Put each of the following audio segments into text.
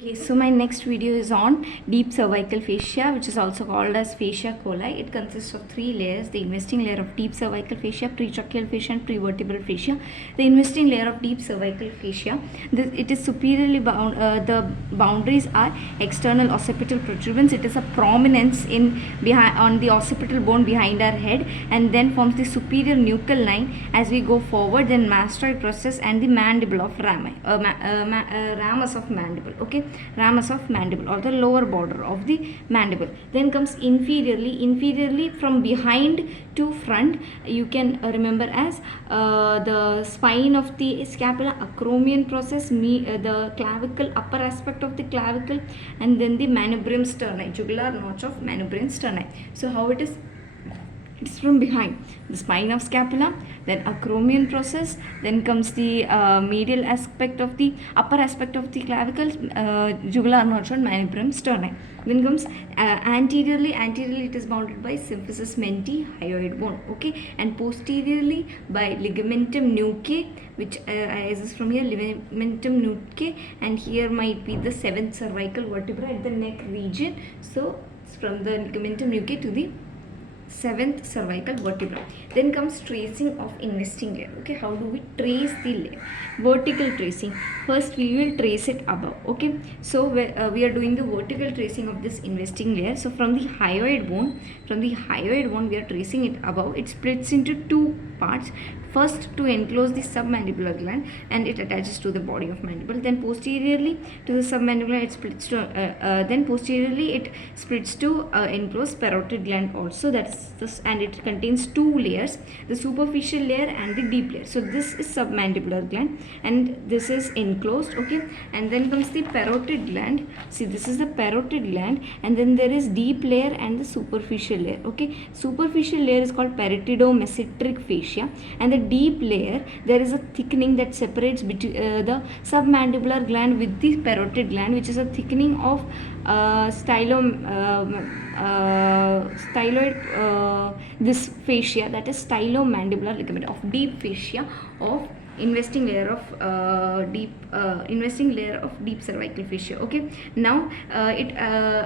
Okay, so my next video is on deep cervical fascia, which is also called as fascia coli. It consists of three layers: the investing layer of deep cervical fascia, pretracheal fascia, and prevertebral fascia. The investing layer of deep cervical fascia, it is superiorly bound. The boundaries are external occipital protuberance. It is a prominence in behind on the occipital bone behind our head, and then forms the superior nuchal line as we go forward. Then mastoid process and the mandible of ramus of mandible. Okay, ramus of mandible, or the lower border of the mandible. Then comes inferiorly from behind to front. You can remember as the spine of the scapula, acromion process, the clavicle, upper aspect of the clavicle, and then the manubrium sterni, jugular notch of manubrium sterni. So how it is? It's from behind the spine of scapula, then acromion process, then comes the medial aspect of the upper aspect of the clavicle, jugular notch and manubrium sterni. Then comes anteriorly it is bounded by symphysis menti hyoid bone. Okay, and posteriorly by ligamentum nuchae, which arises from here, ligamentum nuchae, and here might be the seventh cervical vertebra at the neck region. So from the ligamentum nuchae to the seventh cervical vertebra. Then comes tracing of investing layer. Okay, how do we trace the layer? Vertical tracing. First we will trace it above. Okay, so we are doing the vertical tracing of this investing layer. So from the hyoid bone we are tracing it above. It splits into two parts. First, to enclose the submandibular gland, and it attaches to the body of mandible. Then posteriorly to the submandibular, it splits to enclose parotid gland also. That's this, and it contains two layers: the superficial layer and the deep layer. So this is submandibular gland, and this is enclosed. Okay, and then comes the parotid gland. See, this is the parotid gland, and then there is deep layer and the superficial layer. Okay, superficial layer is called paretidomesenteric fascia, and the deep layer, there is a thickening that separates between the submandibular gland with the parotid gland, which is a thickening of styloid this fascia, that is stylomandibular ligament of deep fascia of investing layer of deep cervical fascia. Okay, now it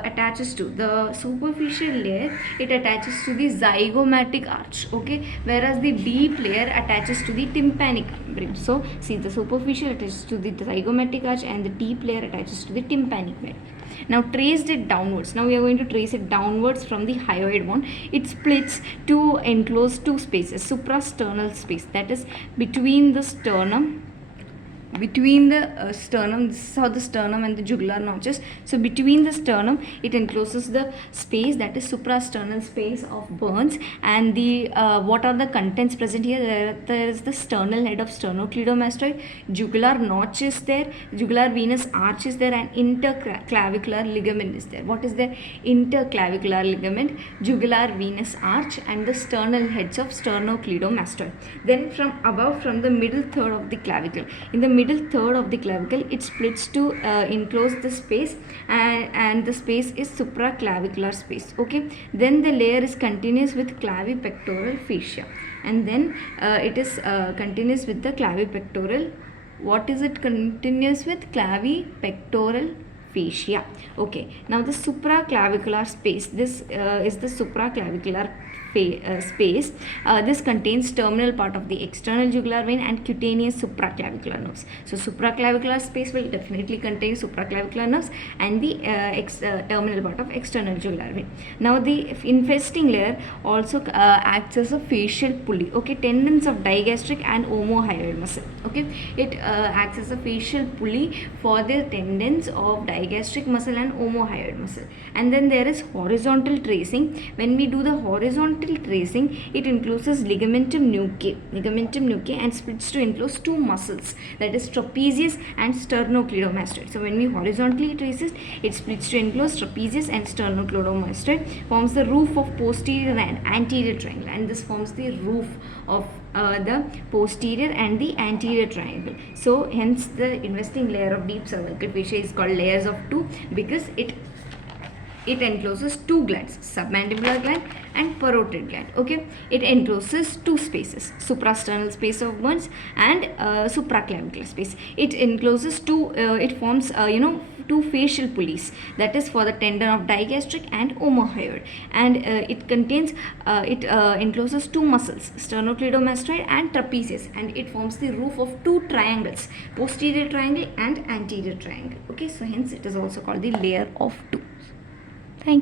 attaches to the superficial layer, it attaches to the zygomatic arch. Okay, whereas the deep layer attaches to the tympanic membrane. So see, the superficial attaches to the zygomatic arch and the deep layer attaches to the tympanic membrane. Now traced it downwards. Now we are going to trace it downwards from the hyoid bone. It splits to enclose two spaces: suprasternal space, that is between the sternum, sternum. This is how the sternum and the jugular notches. So between the sternum, it encloses the space, that is suprasternal space of Burns. And the what are the contents present here? There is the sternal head of sternocleidomastoid, jugular notch is there, jugular venous arch is there, and interclavicular ligament is there. What is there? Interclavicular ligament, jugular venous arch, and the sternal heads of sternocleidomastoid. Then from above, from the middle third of the clavicle, in the middle third of the clavicle, it splits to enclose the space, and the space is supraclavicular space. Okay, then the layer is continuous with clavipectoral fascia, and then it is continuous with the clavipectoral. What is it continuous with? Clavipectoral fascia. Okay, now the supraclavicular space, this is the supraclavicular space. This contains terminal part of the external jugular vein and cutaneous supraclavicular nerves. So supraclavicular space will definitely contain supraclavicular nerves and the terminal part of external jugular vein. Now the infesting layer also acts as a facial pulley. Okay, tendons of digastric and omohyoid muscle. Okay, it acts as a facial pulley for the tendons of digastric muscle and omohyoid muscle. And then there is horizontal tracing. When we do the horizontal tracing, it encloses ligamentum nuchae and splits to enclose two muscles, that is trapezius and sternocleidomastoid. So when we horizontally trace it splits to enclose trapezius and sternocleidomastoid, forms the roof of posterior and anterior triangle, and this forms the roof of the posterior and the anterior triangle. So hence the investing layer of deep cervical fascia is called layers of two, because it encloses two glands, submandibular gland and parotid gland. Okay, it encloses two spaces, suprasternal space of Burns and supraclavicular space. It encloses two, it forms two facial pulleys, that is for the tendon of digastric and omohyoid, and it encloses two muscles, sternocleidomastoid and trapezius, and it forms the roof of two triangles, posterior triangle and anterior triangle. Okay, so hence it is also called the layer of two.